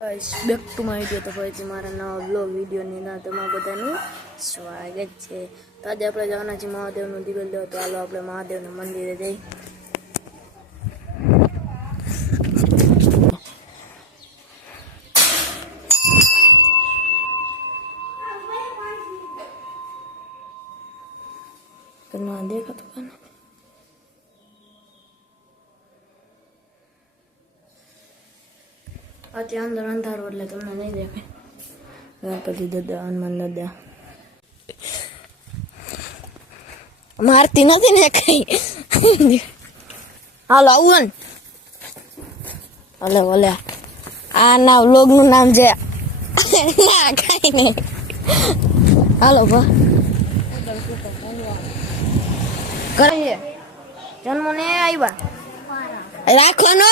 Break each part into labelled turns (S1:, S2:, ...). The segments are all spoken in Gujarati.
S1: બેક ટુ માય વીડિયો તો ફરીથી મારા નવા બ્લોગ વિડીયોની અંદર તમારા બધાનું સ્વાગત છે. તો આજે આપણે જવાના છીએ મહાદેવનું દિવેલ દેવ. તો હાલો આપણે મહાદેવના મંદિરે જઈ. દેખાતું કાને અત્યારે અંદર અંધારું એટલે તમને નહીં દેખાય ગણપતિ દાદા હનુમાન દાદા મારતી નથી ને કઈ હાલો આવું હલે ભલે આ ના વ્લોગનું નામ છે ના કઈ નહીં હાલો ભા કરીએ જન્મ ને આવ્યા રાખવાનો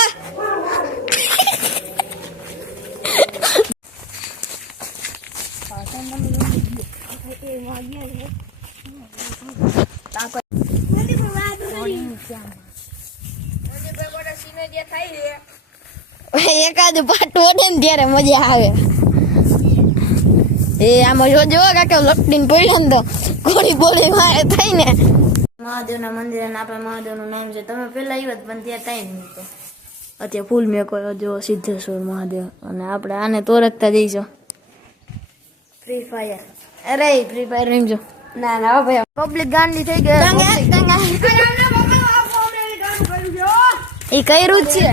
S1: એકાદ પાટ ત્યારે મજા આવે. એ આમાં જોજો કાકે લપટીને પડ્યો ને તો ગોળી બોળી મારે થાય ને. મહાદેવના મંદિર અને આપણે મહાદેવનું નામ છે. તમે પેલા આવ્યા પણ ત્યાં થાય નહીં અત્યારે ફૂલ મેં કર્યો જો સિદ્ધેશ્વર મહાદેવ અને આપણે આને તોરકતા જઈશું. ફ્રી ફાયર અરે ફ્રી ફાયર રમજો ના ના ભાઈ. પબ્લિક ગાંડી થઈ ગઈ. એ જ છે.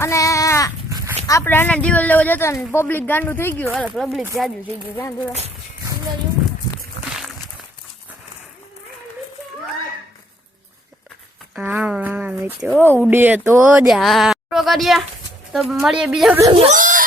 S1: અને આપણે આના દિવસ લેવો જતો ને પબ્લિક ગાંડું થઈ ગયું. અલગ પબ્લિક જાજુ થઈ ગયું. ક્યાં ગયું? હા ઉડે તો જા. કરીએ. તો મળીએ બીજા